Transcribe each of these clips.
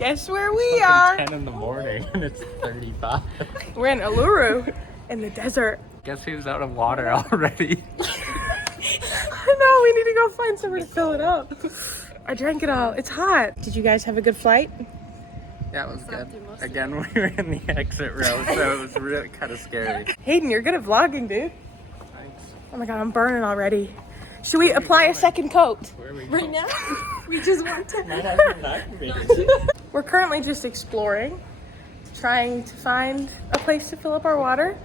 Guess where we are? 10 in the morning and it's 35. We're in Uluru in the desert. Guess who's out of water already? I know, we need to go find somewhere to fill it up. I drank it all. It's hot. Did you guys have a good flight? Yeah, it was good. Again, we were in the exit row, so it was really kind of scary. Hayden, you're good at vlogging, dude. Thanks. Oh my god, I'm burning already. Should we apply a second coat? Where are we Right now? We just want to. Might have your back. We're currently just exploring, trying to find a place to fill up our water.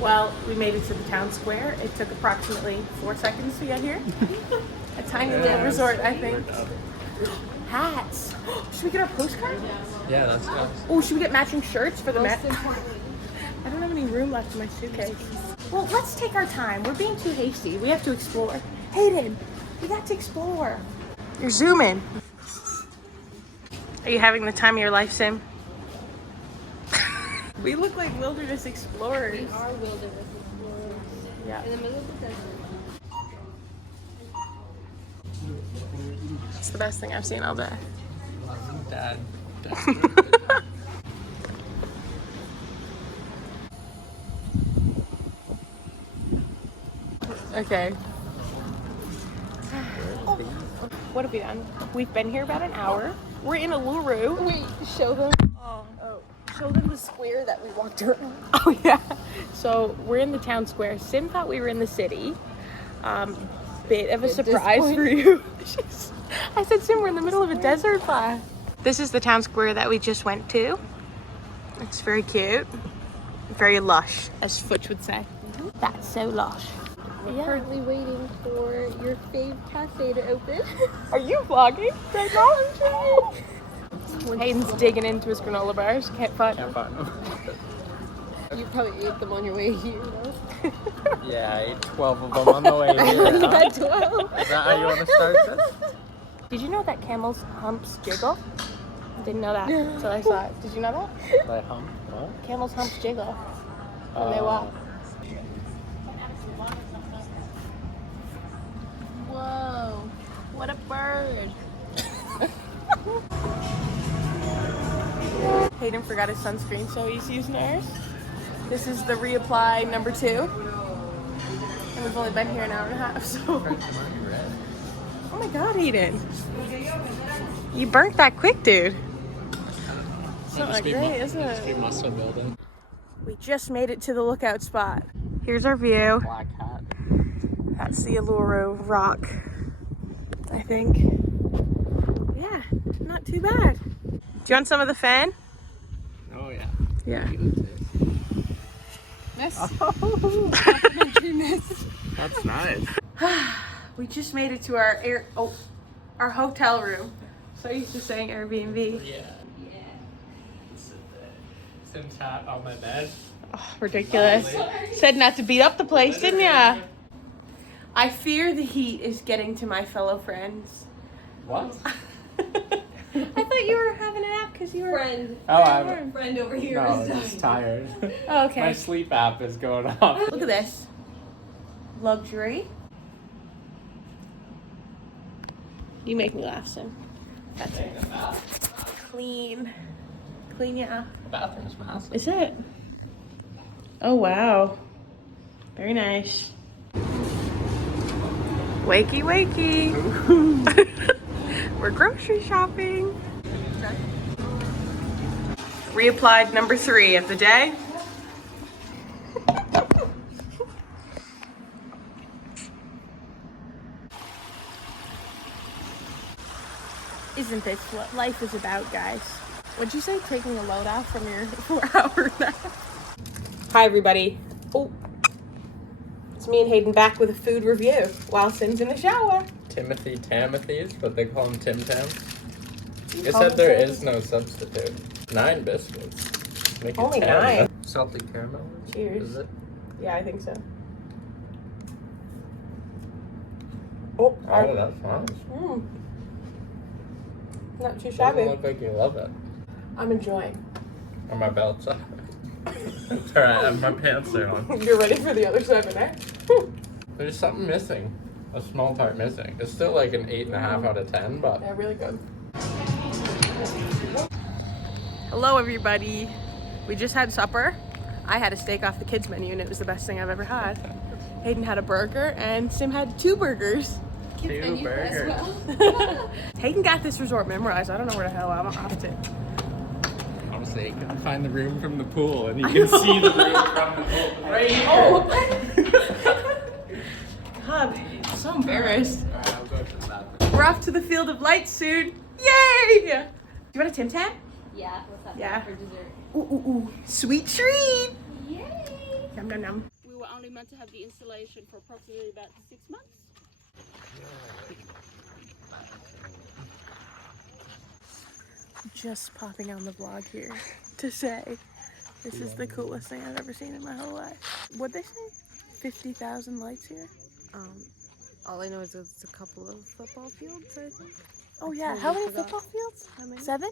Well, we made it to the town square. It took approximately 4 seconds to get here. A tiny little resort, I think. Hats. Should we get our postcard? Yeah, that's good. Oh, should we get matching shirts for the Met? I don't have any room left in my suitcase. Well, let's take our time. We're being too hasty. We have to explore. Hayden, we got to explore. You're zooming. Are you having the time of your life, Sim? We look like wilderness explorers. We are wilderness explorers. Yeah. In the middle of the desert. It's the best thing I've seen all day. Dad. Okay. What have we done? We've been here about an hour. We're in Uluru. Wait, show them. Oh. Show them the square that we walked around. Oh yeah. So we're in the town square. Sim thought we were in the city. Bit of a surprise for you. I said, Sim, we're in the middle of a desert fire. This is the town square that we just went to. It's very cute. Very lush, as Futch would say. That's so lush. We're currently waiting for your fave cafe to open. Are you vlogging right now? Hayden's digging into his granola bars. Can't find them. You probably ate them on your way here, though. Yeah, I ate 12 of them on the way here. You had 12. Is that how you want to start this? Did you know that camels' humps jiggle? Didn't know that until I saw it. Did you know that? By hump? What? Camels' humps jiggle when they walk. Whoa, what a bird. Hayden forgot his sunscreen, so he's using Ayers. This is the reapply number 2. And we've only been here an hour and a half, so. Oh my god, Hayden. You burnt that quick, dude. It's not like great, is it? Muscle building. We just made it to the lookout spot. Here's our view. Black hat. That's the Uluru Rock, I think. Yeah, not too bad. Do you want some of the fan? Oh yeah. Yeah. Miss. Oh, complimentary miss. That's nice. We just made it to our hotel room. So used to saying Airbnb. Yeah. Sim's hat on my bed. Oh, ridiculous. Said not to beat up the place, didn't ya? I fear the heat is getting to my fellow friends. What? I thought you were having a nap because you were... Friend. Oh, I'm... Friend over here. No, is I'm just tired. Oh, okay. My sleep app is going off. Look at this. Luxury. You make me laugh, Sim. That's it. Clean. Clean, yeah. The bathroom's massive. Is it? Oh, wow. Very nice. Wakey, wakey. We're grocery shopping. Reapplied number 3 of the day. Isn't this what life is about, guys? What'd you say? Taking a load off from your 4-hour nap? Hi, everybody. Oh, it's me and Hayden back with a food review while Sim's in the shower. Timothy Tamathy's, but they call them Tim Tams. It call said them there Tims? is no substitute. 9 biscuits. Make it Only 10. 9. Salty caramel. Cheers. Is it? Yeah, I think so. Oh, Oh, that's nice. Not too Doesn't shabby. look like you love it. I'm enjoying. Are my belts up? It's alright, I have my pants are on. You're ready for the other 7, eh? There's something missing. A small part missing. It's still like an 8.5 out of 10, but Yeah, really good. Hello everybody. We just had supper. I had a steak off the kids menu and it was the best thing I've ever had. Hayden had a burger and Sim had 2 burgers. 2 burgers. Hayden got this resort memorized. I don't know where the hell I'm off to. Honestly, you can find the room from the pool and you can see the room from the pool right here. Oh. God, I'm so embarrassed. Alright, I'll go to the bathroom. We're off to the Field of Light soon. Yay! Do you want a Tim Tam? Yeah, what's up Yeah. for dessert? Ooh. Sweet treat. Yay! Yum, yum, yum. We were only meant to have the installation for approximately about 6 months. Just popping on the vlog here to say this is the coolest thing I've ever seen in my whole life. What'd they say? 50,000 lights here? All I know is it's a couple of football fields, I think. Oh yeah, totally how many forgot. football fields? How many? 7?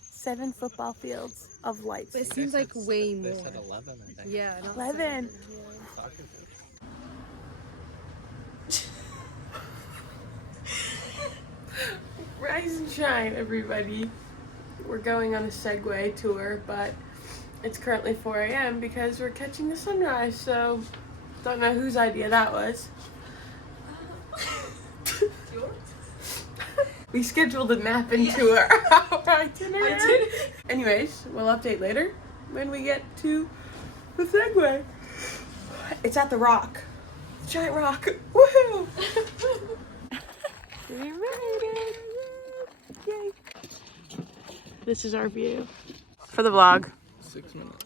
7 football fields of lights. But it seems like way They more. said 11, I think. Yeah, not 11. 7, Rise and shine, everybody. We're going on a Segway tour, but it's currently 4 a.m. because we're catching the sunrise, so don't know whose idea that was. We scheduled a nap into our itinerary. Anyways, we'll update later when we get to the Segway. It's at the rock. Giant rock. Woohoo! We made it! Yay! This is our view for the vlog. 6 minutes.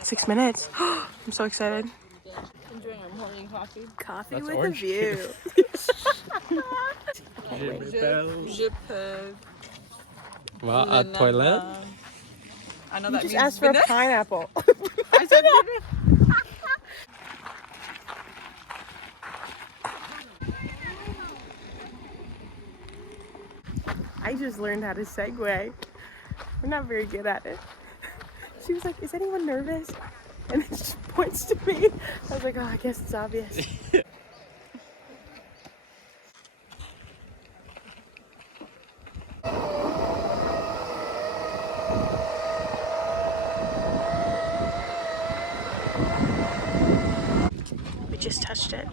6 minutes. I'm so excited. Enjoying our morning coffee. Coffee That's with orange a view. Je peux. Well, a toilet? I know You that just means asked for a banana. pineapple. I said I just learned how to segue. We're not very good at it. She was like, is anyone nervous? And then she points to me. I was like, oh, I guess it's obvious. We just touched it.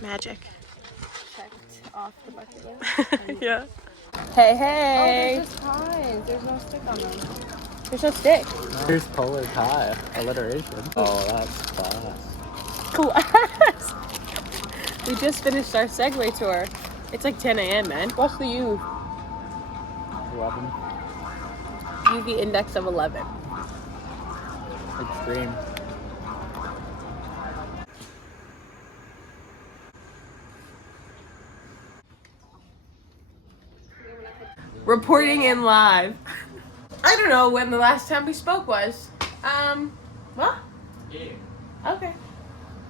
Magic. Checked off the bucket list. Yeah. Hey, Oh, hey. they're just pies. There's no stick on them. There's no stick. Here's polar pie. Alliteration. Oh, that's class. Class. We just finished our Segway tour. It's like 10 a.m., man. What's the 11. UV index of 11? Extreme. Reporting in live. I don't know when the last time we spoke was. What? Yeah. Okay.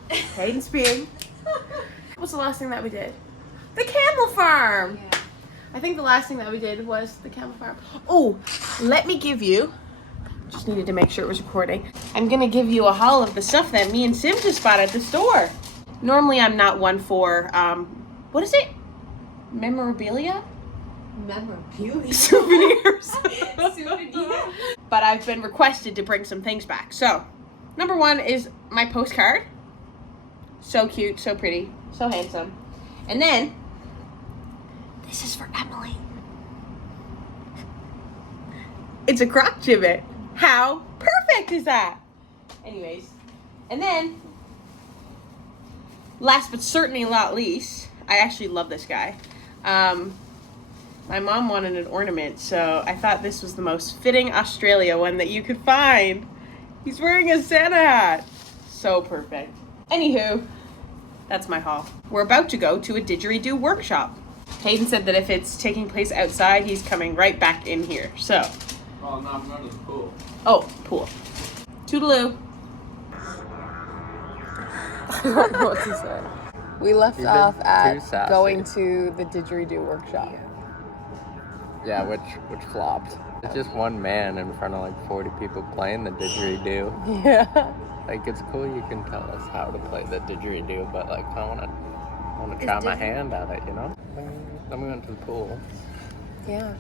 Hayden speaking. What was the last thing that we did? The camel farm. Yeah. I think the last thing that we did was the camel farm. Oh, let me give you, just needed to make sure it was recording. I'm gonna give you a haul of the stuff that me and Sim just bought at the store. Normally I'm not one for, what is it? Memorabilia? Memorabilia. Souvenirs. Souvenir. But I've been requested to bring some things back. So, number 1 is my postcard. So cute, so pretty, so handsome. And then, this is for Emily. It's a croc gibbet. How perfect is that? Anyways, and then, last but certainly not least, I actually love this guy. My mom wanted an ornament, so I thought this was the most fitting Australia one that you could find. He's wearing a Santa hat. So perfect. Anywho, that's my haul. We're about to go to a didgeridoo workshop. Hayden said that if it's taking place outside, he's coming right back in here. So, Oh, no, I'm going to the pool. oh, pool. Toodaloo. What to say? We left You've off been at too sassy. going to the didgeridoo workshop. Yeah, which flopped. It's just one man in front of like 40 people playing the didgeridoo. Yeah. Like, it's cool you can tell us how to play the didgeridoo, but like, I want to try my hand at it, you know? Then we went to the pool. Yeah.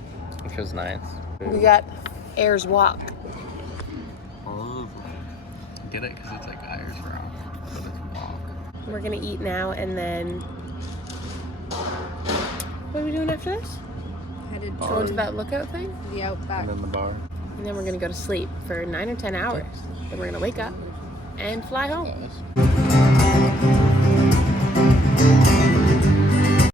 which was nice. We got Ayers Rock. Oh, get it? Because it's like Ayers Rock, but it's walk. We're gonna eat now and then. What are we doing after this? Headed Going to that lookout thing? the Outback. And then the bar. And then we're gonna go to sleep for 9 or 10 hours. Then we're gonna wake up and fly home. Close.